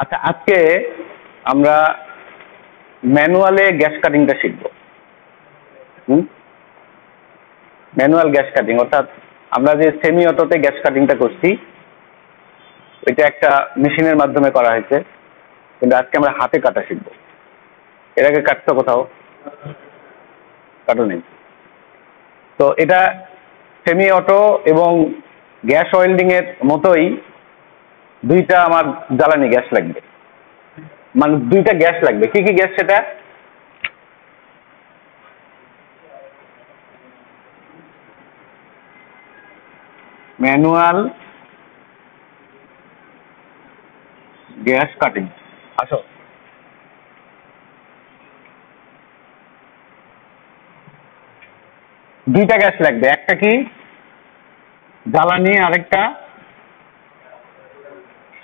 আচ্ছা, আজকে আমরা ম্যানুয়ালে গ্যাস কাটিংটা শিখব। ম্যানুয়াল গ্যাস কাটিং অর্থাৎ আমরা যে সেমি অটোতে গ্যাস কাটিংটা করছি এটা একটা মেশিনের মাধ্যমে করা হয়েছে, কিন্তু আজকে আমরা হাতে কাটা শিখব। এর আগে কাটতো কোথাও? কাটো নেই। তো এটা সেমি অটো এবং গ্যাস ওয়েল্ডিং এর মতোই দুইটা আমার জ্বালানি গ্যাস লাগবে, মানে দুইটা গ্যাস লাগবে। কি কি গ্যাস সেটা? Manual gas cutting. আসো, দুইটা গ্যাস লাগবে, একটা কি জ্বালানি, আরেকটা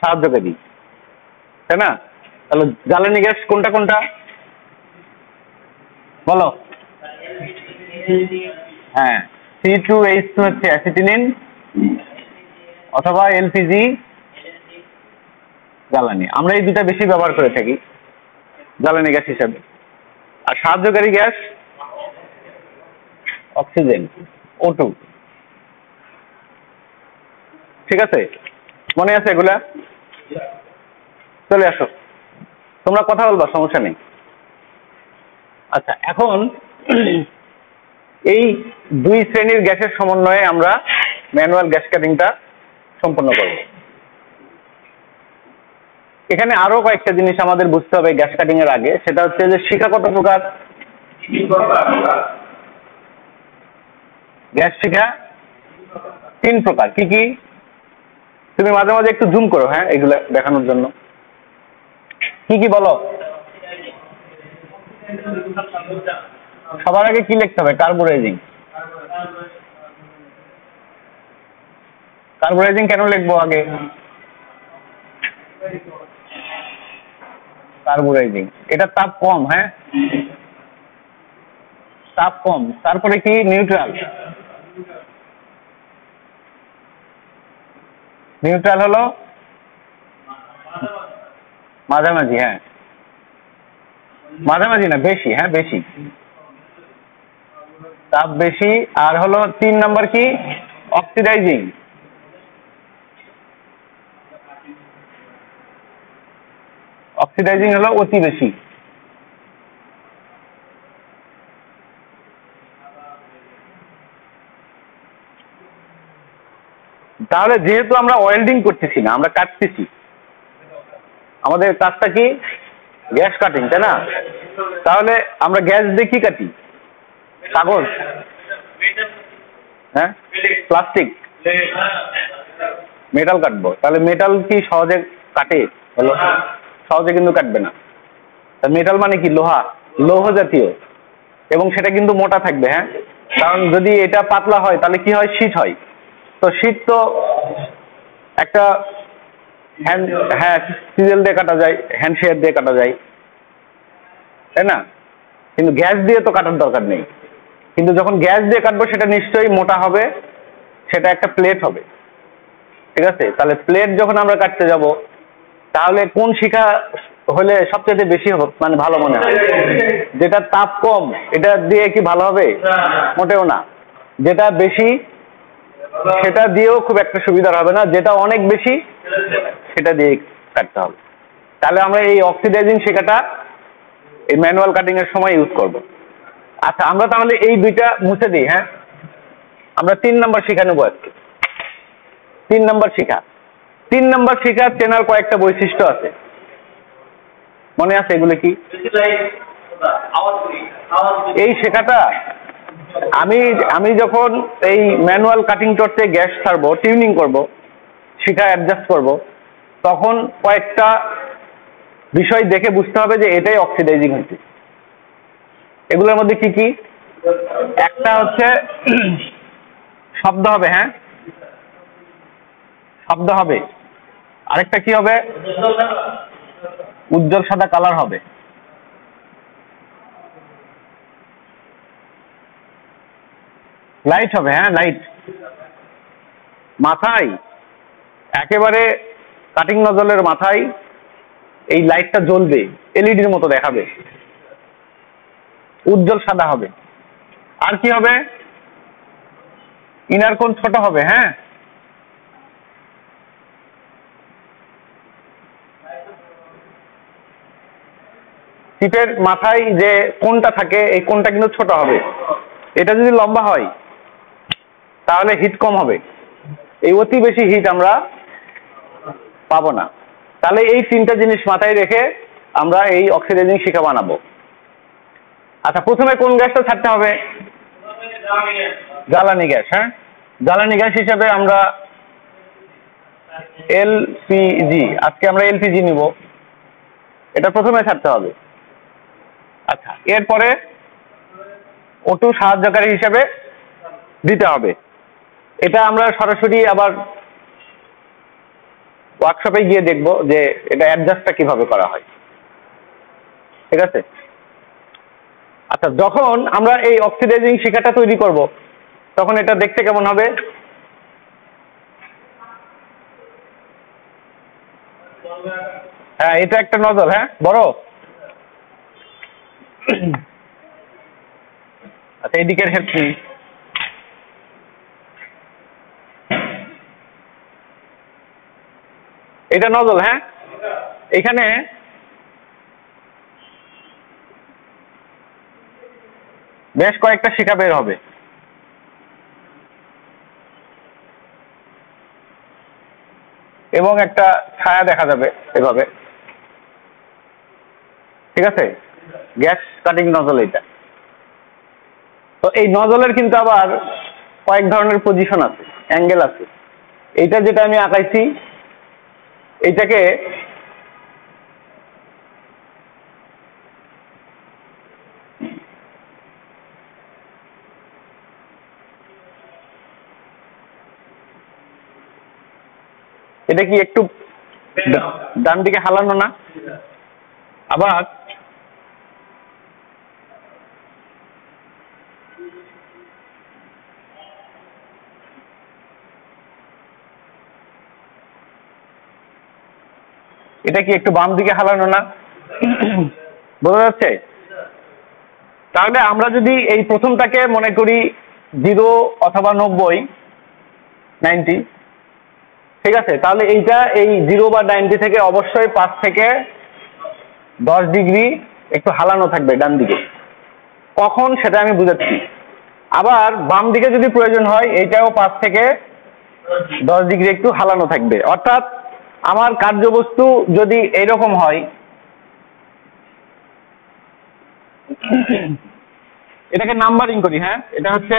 সাহায্যকারী, তাই না? তাহলে জ্বালানি গ্যাস কোনটা কোনটা বলো? হ্যাঁ, C2H2 হচ্ছে অ্যাসিটিলিন অথবা এলপিজি জ্বালানি। আমরা এই দুটা বেশি ব্যবহার করে থাকি জ্বালানি গ্যাস হিসাবে। আর সাহায্যকারী গ্যাস অক্সিজেন, O2। ঠিক আছে, মনে আছে এগুলা? চলে আসো, তোমরা কথা বলবা, সমস্যা নেই। আচ্ছা, এখন এই দুই শ্রেণীর গ্যাসের সমন্বয়ে আমরা ম্যানুয়াল গ্যাস কাটিংটা সম্পন্ন করব। এখানে আরো কয়েকটা জিনিস আমাদের বুঝতে হবে গ্যাস কাটিং এর আগে, সেটা হচ্ছে যে শিখা কত প্রকার? গ্যাস শিখা 3 প্রকার। কি কি? তুমি মাঝে মাঝে একটু জুম করো, হ্যাঁ, এগুলা দেখানোর জন্য। কি কি বলো? সবার আগে কি লিখতে হবে? কার্বোরাইজিং। কার্বোরাইজিং কেন লিখবো আগে? কার্বোরাইজিং, এটা তাপ কম, হ্যাঁ, তাপ কম। তারপরে কি? নিউট্রাল। নিউট্রাল হলো মাঝামাঝি, হ্যাঁ, মাঝামাঝি না, বেশি, হ্যাঁ বেশি, তাপ বেশি। আর হলো 3 নাম্বার কি? অক্সিডাইজিং। অক্সিডাইজিং হলো অতি বেশি। তাহলে যেহেতু আমরা ওয়েল্ডিং করতেছি না, আমরা কাটতেছি, আমাদের কাজটা কি? গ্যাস কাটিং, তাই না? তাহলে আমরা গ্যাস দিয়ে কি কাটি? কাগজ, হ্যাঁ, প্লাস্টিক, মেটাল কাটবো। তাহলে মেটাল কি সহজে কাটে? বলো, সহজে কিন্তু কাটবে না। মেটাল মানে কি? লোহা, লৌহ জাতীয়, এবং সেটা কিন্তু মোটা থাকবে, হ্যাঁ, কারণ যদি এটা পাতলা হয় তাহলে কি হয়? শীট হয়। তো শীট তো একটা হ্যাঁ, সিজেল দিয়ে কাটা যায়, হ্যান্ড শেয়ার দিয়ে কাটা যায়, তাই না? কিন্তু গ্যাস দিয়ে তো কাটার দরকার নেই। কিন্তু যখন গ্যাস দিয়ে কাটবো সেটা নিশ্চয়ই মোটা হবে, সেটা একটা প্লেট হবে। ঠিক আছে, তাহলে প্লেট যখন আমরা কাটতে যাব, তাহলে কোন শিখা হলে সবচেয়ে বেশি মানে ভালো মনে হয়? যেটা তাপ কম, এটা দিয়ে কি ভালো হবে? মোটেও না। যেটা বেশি সেটা দিয়েও খুব একটা সুবিধার হবে না, যেটা অনেক বেশি সেটা দিয়ে কাটতে হবে। তাহলে আমরা এই অক্সিডাইজিং শিখাটা এই ম্যানুয়াল কাটিং এর সময় ইউজ করব। আচ্ছা, আমরা তাহলে এই দুইটা মুছে দিই, হ্যাঁ, আমরা 3 নাম্বার শিখা নেবো আজকে। 3 নাম্বার শিখা। 3 নাম্বার শিখা চেনার কয়েকটা বৈশিষ্ট্য আছে, মনে আছে এগুলো কি? এই শেখাটা আমি যখন এই ম্যানুয়াল কাটিং টর্চে গ্যাস ছাড়বো, টিউনিং করব, শিখা অ্যাডজাস্ট করব, তখন কয়েকটা বিষয় দেখে বুঝতে হবে যে এটাই অক্সিডাইজিং হচ্ছে। এগুলোর মধ্যে কি কি? একটা হচ্ছে শব্দ হবে, হ্যাঁ, শব্দ হবে। আরেকটা কি হবে? উজ্জ্বল সাদা কালার হবে। লাইট হবে, হ্যাঁ, লাইট। মাথায় একেবারে কাটিং নজলের মাথায় এই লাইটটা জ্বলবে, এলইডির মতো দেখাবে, উজ্জ্বল সাদা হবে। আর কি হবে? ইনার কোণ ছোট হবে। হ্যাঁ, চিপের মাথায় যে কোণটা থাকে এই কোণটা কিন্তু ছোট হবে। এটা যদি লম্বা হয় তাহলে হিট কম হবে, এই অতি বেশি হিট আমরা পাবো না। তাহলে এই তিনটা জিনিস মাথায় রেখে আমরা এই অক্সিডাইজিং শিখা বানাবো। আচ্ছা, প্রথমে কোন গ্যাসটা ছাড়তে হবে? জ্বালানি গ্যাস। হ্যাঁ, জ্বালানি গ্যাস হিসাবে আমরা এলপিজি, আজকে আমরা এলপিজি নিব, এটা প্রথমে ছাড়তে হবে। আচ্ছা, এরপরে O2 সাহায্যকারী হিসাবে দিতে হবে। এটা আমরা সরাসরি আবার ওয়ার্কশপে গিয়ে দেখব যে এটা অ্যাডজাস্টটা কিভাবে করা হয়। ঠিক আছে? আচ্ছা, যখন আমরা এই অক্সিডাইজিং শিখাটা তৈরি করব তখন এটা দেখতে কেমন হবে? হ্যাঁ, এটা একটা নজল। হ্যাঁ, বড়। আচ্ছা, এদিকের হেল্প নিই। এটা নজল। হ্যাঁ, এখানে বেশ কয়েকটা শিখা বের হবে। এবং একটা ছায়া দেখা যাবে এভাবে। ঠিক আছে? গ্যাস কাটিং নজল এটা। তো এই নজলের কিন্তু আবার কয়েক ধরনের পজিশন আছে, অ্যাঙ্গেল আছে। এইটা যেটা আমি আঁকাইছি এইটাকে এটা কি একটু ডান দিকে হালানো না? আবার এটা কি একটু বাম দিকে হালানো না? বোঝা যাচ্ছে? তাহলে আমরা যদি এই প্রথমটাকে মনে করি 0 অথবা 90, ঠিক আছে, তাহলে এইটা এই 0 বা 90 থেকে অবশ্যই 5 থেকে 10 ডিগ্রি একটু হালানো থাকবে ডান দিকে। কখন সেটা আমি বুঝাচ্ছি। আবার বাম দিকে যদি প্রয়োজন হয় এইটাও 5 থেকে 10 ডিগ্রি একটু হালানো থাকবে। অর্থাৎ আমার কার্যবস্তু যদি এইরকম হয়, এটাকে নাম্বারিং করি। হ্যাঁ, এটা হচ্ছে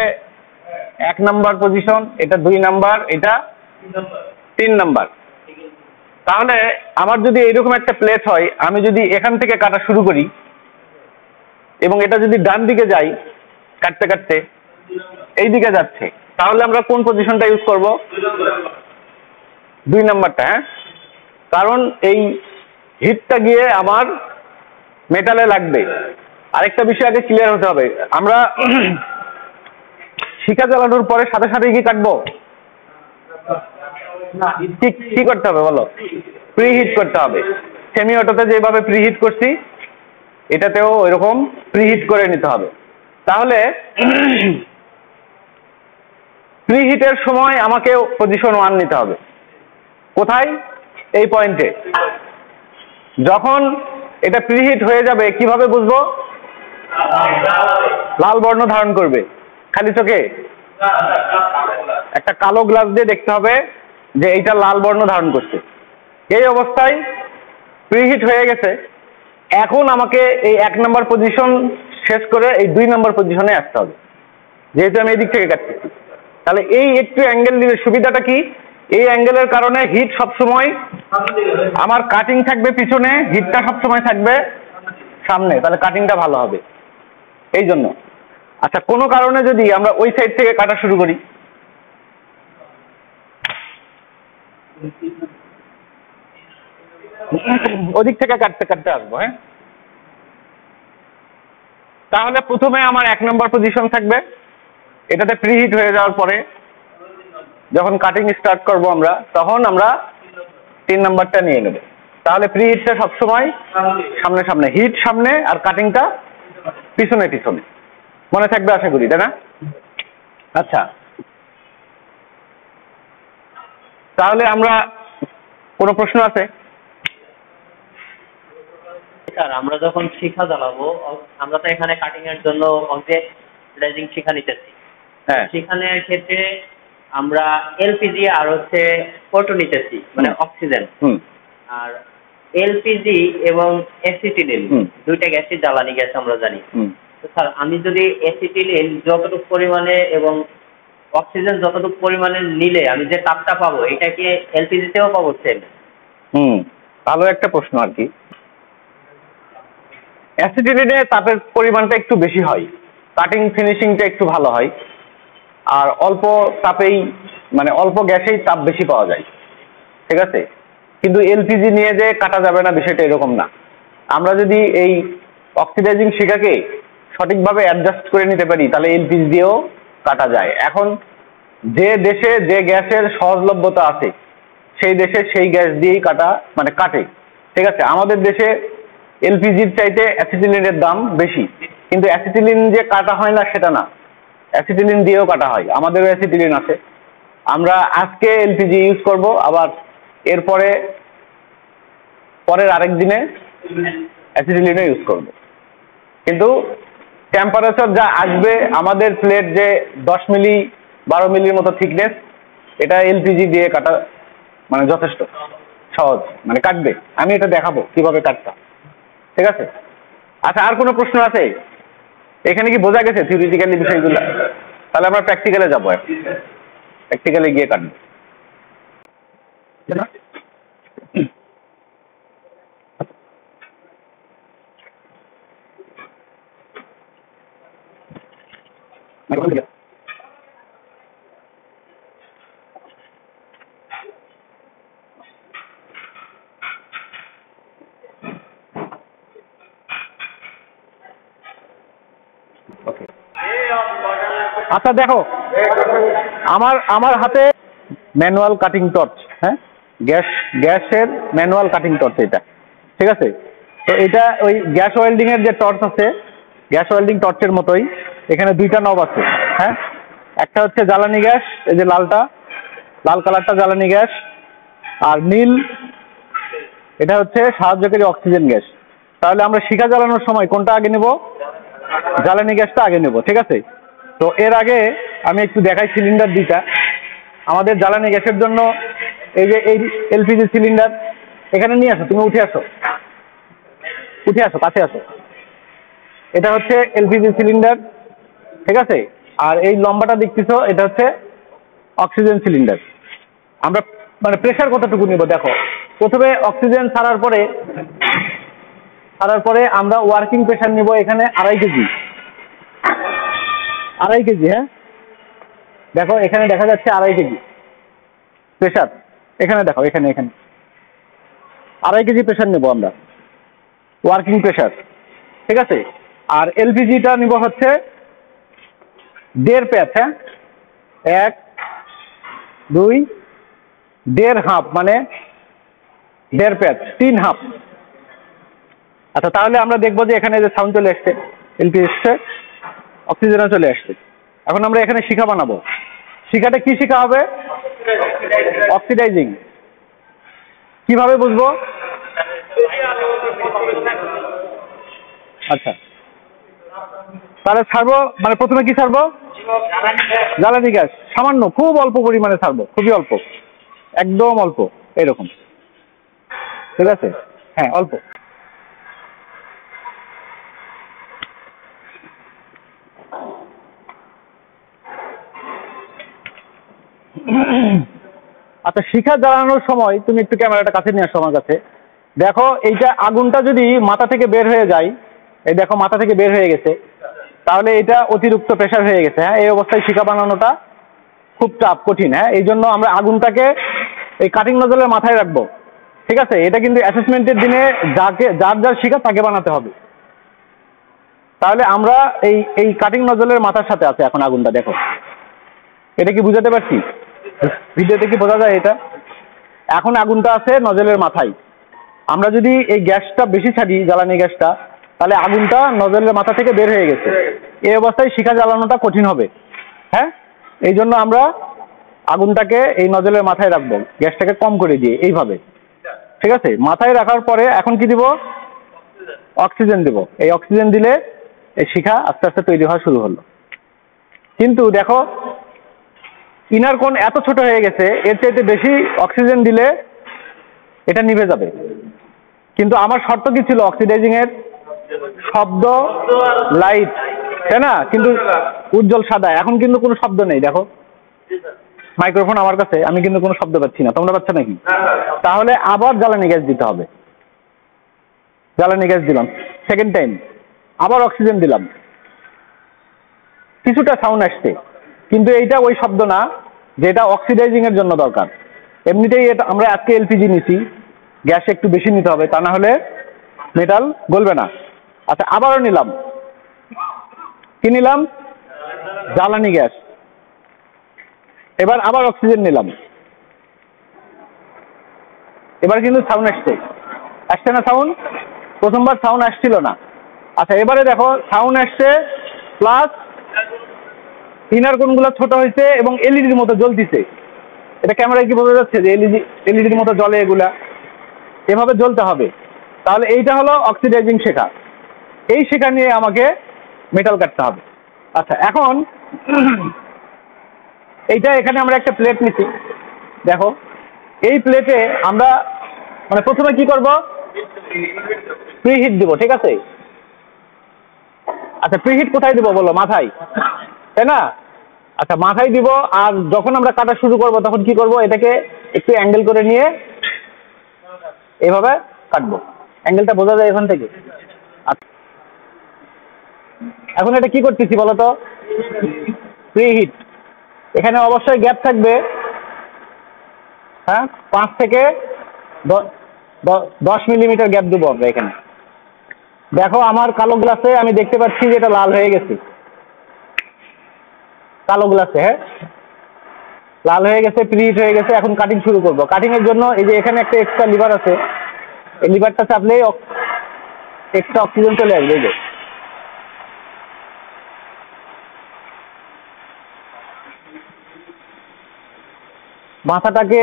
1 নাম্বার পজিশন, এটা 2 নাম্বার, এটা 3 নাম্বার। তাহলে আমার যদি এইরকম একটা প্লেট হয়, আমি যদি এখান থেকে কাটা শুরু করি এবং এটা যদি ডান দিকে যাই কাটতে কাটতে এই দিকে যাচ্ছে, তাহলে আমরা কোন পজিশনটা ইউজ করব? 2 নাম্বারটা। হ্যাঁ, কারণ এই হিটটা গিয়ে আমার মেটালে লাগবে। আরেকটা বিষয় আগে ক্লিয়ার হতে হবে, আমরা শিখা জ্বালানোর পরে সাথে সাথে কি কাটবো? কি করতে হবে বলো? প্রিহিট করতে হবে। সেমি অটোতে যেভাবে প্রিহিট করছি এটাতেও এরকম প্রিহিট করে নিতে হবে। তাহলে প্রিহিটের সময় আমাকে পজিশন 1 নিতে হবে। কোথায়? এই পয়েন্টে। যখন এটা প্রিহিট হয়ে যাবে কিভাবে বুঝবো? লাল বর্ণ ধারণ করবে। খালি চোখে একটা কালো গ্লাস দিয়ে দেখতে হবে যে এইটা লাল বর্ণ ধারণ করছে। এই অবস্থায় প্রিহিট হয়ে গেছে। এখন আমাকে এই 1 নাম্বার পজিশন শেষ করে এই 2 নাম্বার পজিশনে আসতে হবে, যেহেতু আমি এই দিক থেকে কাটতেছি। তাহলে এই একটু অ্যাঙ্গেল দিলে সুবিধাটা কি? এই অ্যাঙ্গেলের কারণে হিট সবসময় আমার কাটিং থাকবে পিছনে, হিটটা সবসময় থাকবে সামনে, তাহলে কাটিংটা ভালো হবে এই জন্য। আচ্ছা, কোনো কারণে যদি আমরা ওই সাইড থেকে কাটা শুরু করি, ওদিক থেকে কাটতে কাটতে আসবো। হ্যাঁ, তাহলে প্রথমে আমার 1 নম্বর পজিশন থাকবে, এটাতে প্রিহিট হয়ে যাওয়ার পরে যখন কাটিং স্টার্ট করব আমরা, তখন আমরা 3 নাম্বারটা নিয়ে নেব। তাহলে প্রি হিটটা সবসময় সামনে সামনে, হিট সামনে আর কাটিংটা পিছনে পিছনে। মনে থাকবে আশা করি, তাই না? আচ্ছা, তাহলে আমরা, কোনো প্রশ্ন আছে? স্যার আমরা যখন শিখা জ্বালাবো, আমরা তো এখানে কাটিং এর জন্য অক্সিডাইজিং শিখা নিতেছি। হ্যাঁ, সেখানের ক্ষেত্রে আমরা এলপিজি আর হচ্ছে ফটো নিতেছি, মানে অক্সিজেন। আর এলপিজি এবং অ্যাসিটিলিন দুইটা গ্যাসই জ্বালানি গ্যাস আমরা জানি। তো স্যার আমি যদি অ্যাসিটিলিন যতটুকু পরিমাণে এবং অক্সিজেন যতটুকু পরিমাণে নিলে আমি যে তাপটা পাবো, এটা কি এলপিজিতেও পাবো সেম? ভালো একটা প্রশ্ন আর কি। অ্যাসিটিলিনে তাপের পরিমাণটা একটু বেশি হয়, কাটিং ফিনিশিংটা একটু ভালো হয়, আর অল্প তাপেই মানে অল্প গ্যাসেই তাপ বেশি পাওয়া যায়, ঠিক আছে? কিন্তু এলপিজি নিয়ে যে কাটা যাবে না বিষয়টা এরকম না। আমরা যদি এই অক্সিডাইজিং শিখাকে সঠিকভাবে অ্যাডজাস্ট করে নিতে পারি তাহলে এলপিজি দিয়েও কাটা যায়। এখন যে দেশে যে গ্যাসের সহজলভ্যতা আছে সেই দেশে সেই গ্যাস দিয়েই কাটা মানে কাটে, ঠিক আছে? আমাদের দেশে এলপিজির চাইতে অ্যাসিটিলিনের দাম বেশি, কিন্তু অ্যাসিটিলিন যে কাটা হয় না সেটা না, অ্যাসিটিলিন দিয়েও কাটা হয়। আমাদেরও অ্যাসিটিলিন আছে, আমরা আজকে এলপিজি ইউজ করব, আবার এরপরে পরের আরেক দিনে অ্যাসিটিলিনও ইউজ করব। কিন্তু টেম্পারেচার যা আসবে, আমাদের প্লেট যে 10 মিলি 12 মিলির মতো থিকনেস, এটা এলপিজি দিয়ে কাটা মানে যথেষ্ট সহজ, মানে কাটবে। আমি এটা দেখাবো কিভাবে কাটতে, ঠিক আছে? আচ্ছা, আর কোনো প্রশ্ন আছে? এখানে কি বোঝা গেছে থিওরিটিক্যালি বিষয়গুলো? তাহলে আমরা প্র্যাকটিক্যালে যাবো, প্র্যাকটিক্যালে গিয়ে কাটবো। আচ্ছা দেখো, আমার হাতে ম্যানুয়াল কাটিং টর্চ, হ্যাঁ, গ্যাসের ম্যানুয়াল কাটিং টর্চ এটা, ঠিক আছে? তো এটা ওই গ্যাস ওয়েল্ডিং এর যে টর্চ আছে, গ্যাস ওয়েল্ডিং টর্চের মতোই এখানে দুইটা নব আছে, হ্যাঁ। একটা হচ্ছে জ্বালানি গ্যাস, এই যে লালটা, লাল কালারটা জ্বালানি গ্যাস, আর নীল এটা হচ্ছে সাহায্যকারী অক্সিজেন গ্যাস। তাহলে আমরা শিখা জ্বালানোর সময় কোনটা আগে নেব? জ্বালানি গ্যাসটা আগে নেব, ঠিক আছে? তো এর আগে আমি একটু দেখাই সিলিন্ডার দুইটা। আমাদের জ্বালানি গ্যাসের জন্য এই যে এই এলপিজি সিলিন্ডার, এখানে নিয়ে আসো, তুমি উঠে আসো, উঠে আসো, কাছে আসো। এটা হচ্ছে এলপিজি সিলিন্ডার, ঠিক আছে? আর এই লম্বাটা দেখতেছো, এটা হচ্ছে অক্সিজেন সিলিন্ডার। আমরা মানে প্রেশার কতটুকু নিব দেখো। প্রথমে অক্সিজেন ছাড়ার পরে আমরা ওয়ার্কিং প্রেশার নিব এখানে 2.5 কেজি, 2.5 কেজি, হ্যাঁ। দেখো এখানে দেখা যাচ্ছে 2.5 কেজি প্রেশার, এখানে দেখো, এখানে 2.5 কেজি প্রেশার নেব আমরা, ওয়ার্কিং প্রেশার, ঠিক আছে? আর এলপিজিটা নিব হচ্ছে 1.5 প্যাচ, হ্যাঁ, 1 2 1.5 হাফ, মানে 1.5 প্যাচ, 3 হাফ। আচ্ছা, তাহলে আমরা দেখবো যে এখানে যে সাউন্ড চলে আসছে, এলপি এসছে, অক্সিজেনও চলে আসছে। এখন আমরা এখানে শিখা বানাবো। শিখাটা কি শিখা হবে? অক্সিডাইজিং। কিভাবে বুঝবো? আচ্ছা, তাহলে ছাড়বো, মানে প্রথমে কি ছাড়বো? জ্বালানি গ্যাস, সামান্য, খুব অল্প পরিমাণে ছাড়বো, খুবই অল্প, একদম অল্প, এরকম, ঠিক আছে? হ্যাঁ, অল্প। আচ্ছা, শিখা জ্বালানোর সময় তুমি একটু ক্যামেরাটা কাছে নিয়ে আসো আমার কাছে। দেখো এইটা আগুনটা যদি মাথা থেকে বের হয়ে যায়, এই দেখো মাথা থেকে বের হয়ে গেছে, তাহলে এটা অতিরিক্ত প্রেশার হয়ে গেছে, হ্যাঁ। এই অবস্থায় শিখা বানানোটা খুব টাফ, কঠিন, হ্যাঁ। এই জন্য আমরা আগুনটাকে এই কাটিং নজলের মাথায় রাখবো, ঠিক আছে? এটা কিন্তু অ্যাসেসমেন্টের দিনে যার শিখা তাকে বানাতে হবে। তাহলে আমরা এই কাটিং নজলের মাথার সাথে আছে এখন আগুনটা, দেখো। এটা কি বুঝাতে পারছি? ভিডিওতে কি বোঝা যায় এটা? এখন আগুনটা আছে নজলের মাথায়, আমরা যদি এই গ্যাসটা বেশি ছাড়ি, জ্বালানি গ্যাসটা, তাহলে আগুনটা নজলের মাথা থেকে বের হয়ে গেছে। এই অবস্থায় শিখা জ্বালানোটা কঠিন হবে। হ্যাঁ, এই জন্য আমরা আগুনটাকে এই নজলের মাথায় রাখবো, গ্যাসটাকে কম করে দিয়ে এইভাবে। ঠিক আছে, মাথায় রাখার পরে এখন কি দিব? অক্সিজেন দেব। এই অক্সিজেন দিলে এই শিখা আস্তে আস্তে তৈরি হওয়া শুরু হলো। কিন্তু দেখো ইনার কোণ এত ছোট হয়ে গেছে, এর চাইতে বেশি অক্সিজেন দিলে এটা নিভে যাবে। কিন্তু আমার শর্ত কি ছিল? অক্সিডাইজিং এর শব্দ, লাইট, তাই না? কিন্তু উজ্জ্বল সাদা। এখন কিন্তু কোনো শব্দ নেই। দেখো মাইক্রোফোন আমার কাছে, আমি কিন্তু কোনো শব্দ পাচ্ছি না। তোমরা পাচ্ছ নাকি? তাহলে আবার জ্বালানি গ্যাস দিতে হবে। জ্বালানি গ্যাস দিলাম, সেকেন্ড টাইম আবার অক্সিজেন দিলাম, কিছুটা সাউন্ড আসছে, কিন্তু এইটা ওই শব্দ না যেটা অক্সিডাইজিং এর জন্য দরকার। এমনিতেই এটা আমরা আজকে এলপিজি নিছি, গ্যাস একটু বেশি নিতে হবে, তা না হলে মেটাল গলবে না। আচ্ছা, আবারও নিলাম, কি নিলাম? জ্বালানি গ্যাস। এবার আবার অক্সিজেন নিলাম, এবার কিন্তু সাউন্ড আসছে না সাউন্ড? প্রথমবার সাউন্ড আসছিল না। আচ্ছা, এবারে দেখো সাউন্ড আসছে, প্লাস ইনার কোণগুলো ছোট হয়েছে এবং এলইডির মতো জ্বলতেছে। এটা ক্যামেরায় কি বোঝা যাচ্ছে যে এলইডির মতো জ্বলে? এগুলা এভাবে জ্বলতে হবে। তাহলে এইটা হলো অক্সিডাইজিং শিখা। এই শিখা নিয়ে আমাকে মেটাল কাটতে হবে। আচ্ছা, এখন এইটা এখানে আমরা একটা প্লেট নিচ্ছি। দেখো এই প্লেটে আমরা মানে প্রথমে কি করব? প্রিহিট দিব। ঠিক আছে, আচ্ছা প্রিহিট কোথায় দিব বলো? মাথায়, তাই না? আচ্ছা, মাথায় দিব। আর যখন আমরা কাটা শুরু করব তখন কি করব? এটাকে একটু অ্যাঙ্গেল করে নিয়ে এভাবে কাটবো। অ্যাঙ্গেলটা বোঝা যায় এখান থেকে? আচ্ছা, এখন এটা কি করতেছি বলতো? প্রিহিট। এখানে অবশ্যই গ্যাপ থাকবে, হ্যাঁ, 5 থেকে 10 মিলিমিটার গ্যাপ দেবো আমরা এখানে। দেখো আমার কালো গ্লাসে আমি দেখতে পাচ্ছি যে এটা লাল হয়ে গেছে। কালো গ্লাসে, হ্যাঁ, লাল হয়ে গেছে, প্রিহিট হয়ে গেছে। এখন কাটিং শুরু করব। কাটিং এর জন্য এই যে এখানে একটা এক্সট্রা লিভার আছে, এই লিভারটা চাপলেই এক্সট্রা অক্সিজেন চলে আসবে। এই যে মাথাটাকে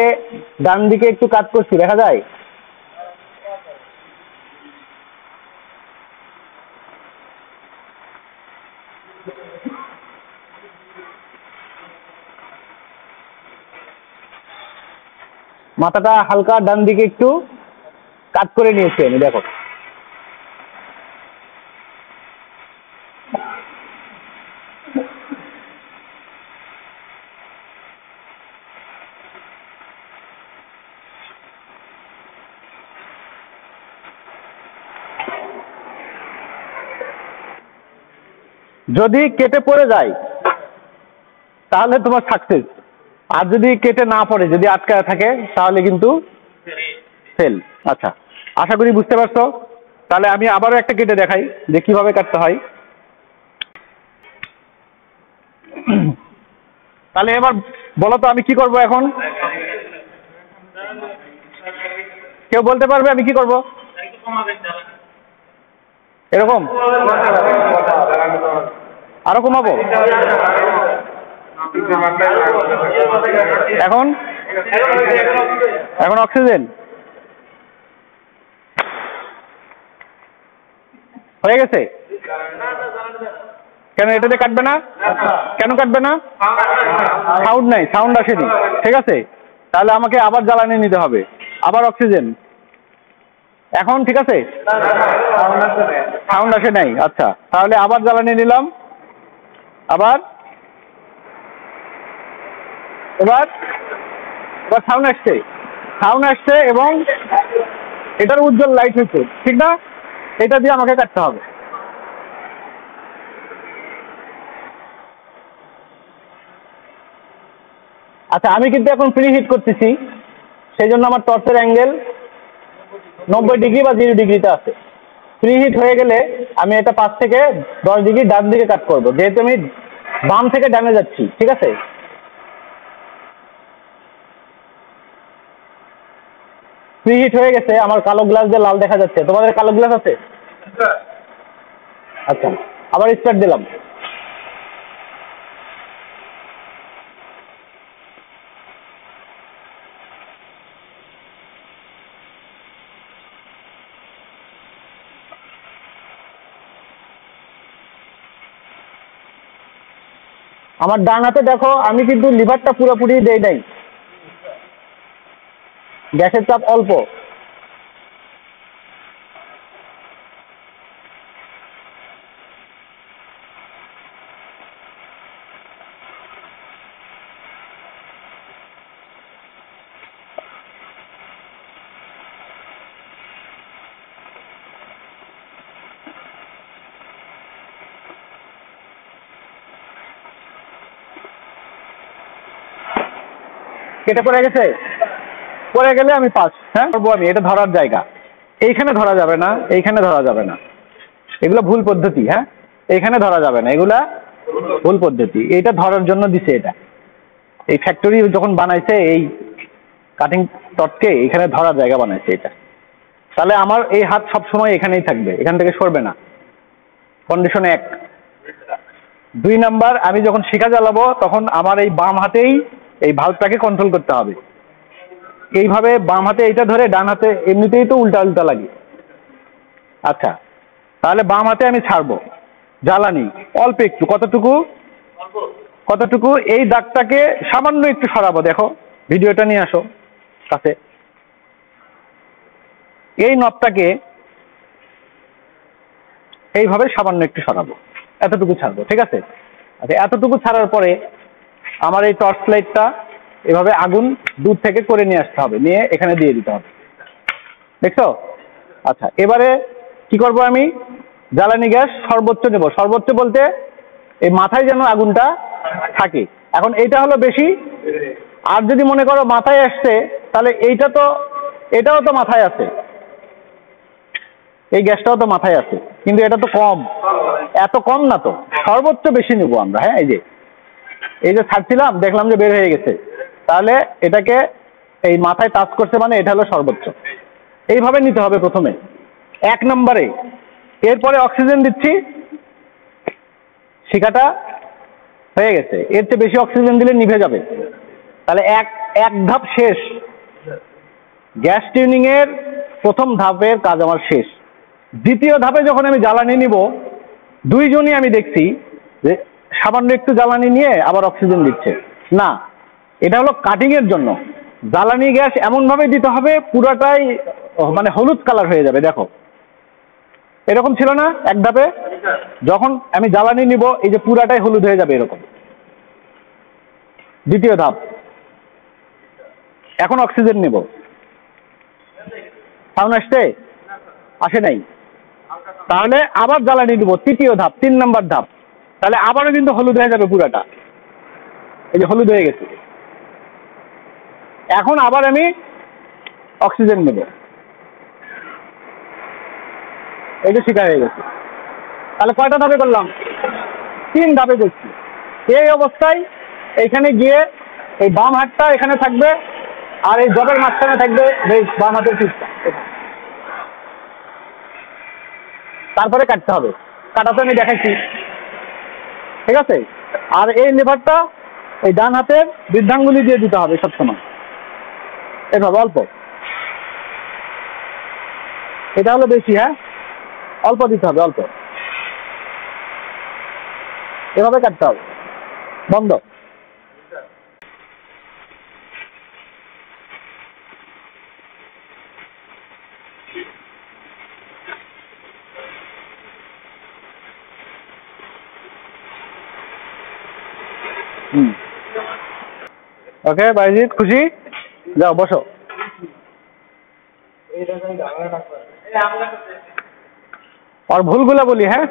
ডান দিকে একটু কাট করছি, দেখা যায়? মাথাটা হালকা ডান দিকে একটু কাট করে নিয়েছি আমি। দেখো যদি কেটে পড়ে যায় তাহলে তোমার সাকসেস, আর যদি কেটে না পড়ে, যদি আটকায় থাকে তাহলে কিন্তু ফেল। আচ্ছা, আশা করি বুঝতে পারছো। তাহলে আমি আবারও একটা কেটে দেখাই যে কিভাবে কাটতে হয়। তাহলে এবার বলো তো আমি কি করব এখন? কেউ বলতে পারবে আমি কি করব? এরকম আরো কমাবো? এখন এখন অক্সিজেন হয়ে গেছে। কেন এটাতে কাটবে না? কেন কাটবে না? সাউন্ড নাই, সাউন্ড আসেনি। ঠিক আছে, তাহলে আমাকে আবার জ্বালানি নিতে হবে, আবার অক্সিজেন। এখন ঠিক আছে, সাউন্ড আসে নাই। আচ্ছা, তাহলে আবার জ্বালানি নিলাম, আবার এবার এবার সাউন্ড আসছে এবং এটার উজ্জ্বল লাইট হচ্ছে, ঠিক না? এটা দিয়ে আমাকে কাটতে হবে। আচ্ছা, আমি কিন্তু এখন প্রিহিট করতেছি, সেই জন্য আমার টর্চের অ্যাঙ্গেল 90 ডিগ্রি বা 0 ডিগ্রিতে আছে। প্রিহিট হয়ে গেলে আমি এটা 5 থেকে 10 ডিগ্রি ডান দিকে কাট করব, যেহেতু আমি বাম থেকে ডানে যাচ্ছি। ঠিক আছে, প্রিহিট হয়ে গেছে, আমার কালো গ্লাস দিয়ে লাল দেখা যাচ্ছে। তোমাদের কালো গ্লাস আছে? আচ্ছা, আবার স্টার্ট দিলাম। আমার ডান হাতে দেখো আমি কিন্তু লিভারটা পুরোপুরি দেই নাই, গ্যাসের চাপ অল্প। কেটে পড়ে গেছে, পড়ে গেলে আমি পাস। হ্যাঁ করবো আমি, এটা ধরার জায়গা। এইখানে ধরা যাবে না, এইখানে ধরা যাবে না, এগুলো ভুল পদ্ধতি। হ্যাঁ, এইখানে ধরা যাবে না, এগুলা ভুল পদ্ধতি। এটা ধরার জন্য দিছে, এটা এই ফ্যাক্টরি যখন বানাইছে এই কাটিং টটকে এখানে ধরার জায়গা বানাইছে এটা। তাহলে আমার এই হাত সবসময় এখানেই থাকবে, এখান থেকে সরবে না। কন্ডিশন 1। 2 নাম্বার, আমি যখন শিখা জ্বালাবো তখন আমার এই বাম হাতেই এই ভালভটাকে কন্ট্রোল করতে হবে। এইভাবে বাম হাতে এইটা ধরে, ডান হাতে এমনিতেই তো উল্টা উল্টা লাগে। আচ্ছা, তাহলে বাম হাতে আমি ছাড়বো জ্বালানি অল্প একটু। কতটুকু? কতটুকু? এই দাগটাকে সামান্য একটু সরাবো। দেখো, ভিডিওটা নিয়ে আসো কাছে। এই নবটাকে এইভাবে সামান্য একটু সরাবো, এতটুকু ছাড়বো। ঠিক আছে? আচ্ছা, এতটুকু ছাড়ার পরে আমার এই টর্চ লাইটটা এভাবে আগুন দূর থেকে করে নিয়ে আসতে হবে, নিয়ে এখানে দিয়ে দিতে হবে। দেখছো? আচ্ছা, এবারে কি করব আমি? জ্বালানি গ্যাস সর্বোচ্চ নেব। সর্বোচ্চ বলতে এই মাথায় যেন আগুনটা থাকে। এখন এইটা হলো বেশি, আর যদি মনে করো মাথায় আসছে তাহলে এটাও তো মাথায় আছে, এই গ্যাসটাও তো মাথায় আছে, কিন্তু এটা তো কম, এত কম না তো। সর্বোচ্চ বেশি নেব আমরা। হ্যাঁ, এই যে ছাড়ছিলাম, দেখলাম যে বের হয়ে গেছে, তাহলে এটাকে এই মাথায় টাচ করছে, মানে এটা হলো সর্বোচ্চ। এইভাবে নিতে হবে প্রথমে 1 নম্বরে। এরপরে অক্সিজেন দিচ্ছি, শিখাটা হয়ে গেছে। এর চেয়ে বেশি অক্সিজেন দিলে নিভে যাবে। তাহলে এক ধাপ শেষ। গ্যাস টিউনিং এর প্রথম ধাপের কাজ আমার শেষ। দ্বিতীয় ধাপে যখন আমি জ্বালানি নিব, দুইজনই আমি দেখছি যে সামান্য একটু জ্বালানি নিয়ে আবার অক্সিজেন দিচ্ছে না। এটা হলো কাটিং এর জন্য। জ্বালানি গ্যাস এমন ভাবে দিতে হবে পুরাটাই মানে হলুদ কালার হয়ে যাবে। দেখো, এরকম ছিল না এক ধাপে? যখন আমি জ্বালানি নিব, এই যে পুরাটাই হলুদ হয়ে যাবে এরকম। দ্বিতীয় ধাপ। এখন অক্সিজেন নেব। সাউন্ড আসছে? আসে নাই? তাহলে আবার জ্বালানি দিব, তৃতীয় ধাপ, 3 নম্বর ধাপ। তাহলে আবারও কিন্তু হলুদ হয়ে যাবে পুরাটা। এই যে হলুদ হয়ে গেছে। এখন আবার আমি অক্সিজেন নেব। এই যে শিখা হয়ে গেছে। তাহলে কয়টা ধাপে করলাম? 3 ধাপে করছি। এই অবস্থায় এইখানে গিয়ে এই বাম হাতটা এখানে থাকবে, আর এই জবের মাঝখানে থাকবে বাম হাতের পিঠটা। তারপরে কাটতে হবে। কাটাতে আমি দেখাচ্ছি। ঠিক আছে? আর এই লেভারটা এই ডান হাতের বৃদ্ধাঙ্গুলি দিয়ে দিতে হবে সবসময়, এভাবে অল্প। এটা হলো বেশি। হ্যাঁ, অল্প দিতে হবে, অল্প। এভাবে কাটতে হবে। বন্ধ। ওকে বাইজিৎ, খুশি? যাও বসো। আর ভুলগুলা বলি। হ্যাঁ,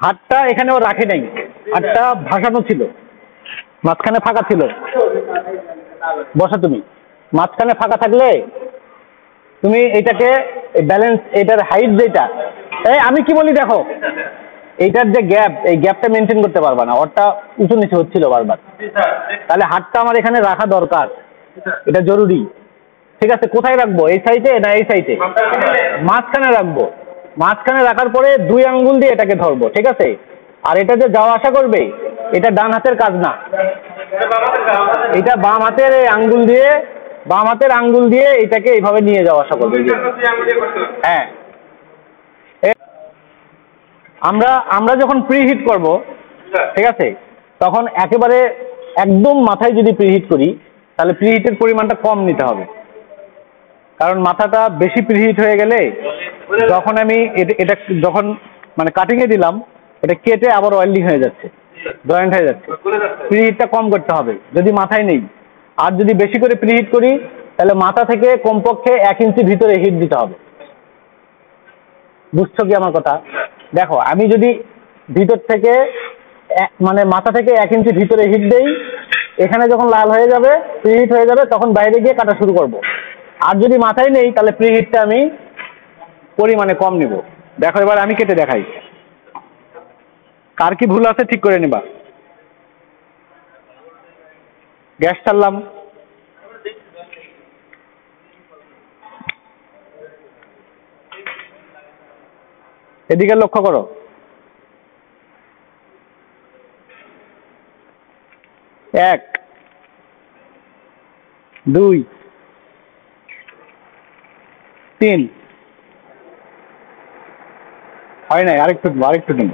হাতটা এখানে ও রাখে নাই, হাতটা ভাসানো ছিল, মাঝখানে ফাঁকা ছিল। বসো তুমি। মাঝখানে ফাঁকা থাকলে তুমি এটাকে ব্যালেন্স, এটার হাইট যেটা, আমি কি বলি দেখো, এইটার যে গ্যাপ, এই গ্যাপটা মেনটেন করতে পারবা না, ওরটা উঁচু নিচে হচ্ছিল বারবার। তাহলে হাতটা আমার এখানে রাখা দরকার, এটা জরুরি। ঠিক আছে, কোথায় রাখবো, এই সাইডে না এই সাইডে? মাঝখানে রাখবো। মাঝখানে রাখার পরে 2 আঙ্গুল দিয়ে এটাকে ধরবো, ঠিক আছে? আর এটা যে যাওয়া আসা করবে, এটা ডান হাতের কাজ না, এটা বাম হাতের আঙ্গুল দিয়ে এটাকে এইভাবে নিয়ে যাওয়া আসা করবে। হ্যাঁ, আমরা যখন প্রিহিট করব, ঠিক আছে, তখন একেবারে একদম মাথায় যদি প্রিহিট করি, তাহলে প্রিহিটের পরিমাণটা কম নিতে হবে। কারণ মাথাটা বেশি প্রিহিট হয়ে গেলে যখন আমি এটা যখন মানে কাটিংয়ে দিলাম, এটা কেটে আবার ওয়েল্ডিং হয়ে যাচ্ছে, জয়েন্ট হয়ে যাচ্ছে। প্রিহিটটা কম করতে হবে যদি মাথায় নেই। আর যদি বেশি করে প্রিহিট করি, তাহলে মাথা থেকে কমপক্ষে 1 ইঞ্চি ভিতরে হিট দিতে হবে। বুঝছো কি আমার কথা? দেখো, আমি যদি ভিতর থেকে মানে মাথা থেকে 1 ইঞ্চি ভিতরে হিট দেই, এখানে যখন লাল হয়ে যাবে, প্রিহিট হয়ে যাবে, তখন বাইরে গিয়ে কাটা শুরু করব। আর যদি মাথায় নেই, তাহলে প্রিহিটটা আমি পরিমাণে কম নিব। দেখো, এবার আমি কেটে দেখাই, কার কি ভুল আছে ঠিক করে নিবা। গ্যাস ছাড়লাম, এদিকে লক্ষ্য করো। 1 2 3 হয় নাই, আরেকটু নেব।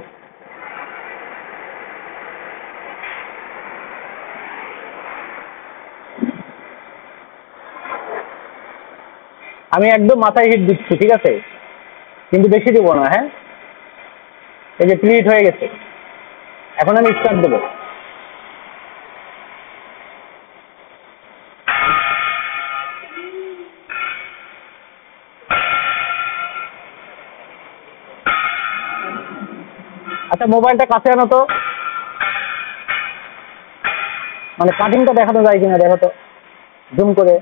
আমি একদম মাথায় হিট দিচ্ছি, ঠিক আছে, কিন্তু বেশি দেবো না। হ্যাঁ, এই যে প্রিহিট হয়ে গেছে, এখন আমি স্টার্ট দেবো। আচ্ছা, মোবাইলটা কাছে আনো তো, মানে কাটিংটা দেখানো যায় কিনা দেখো তো, জুম করে।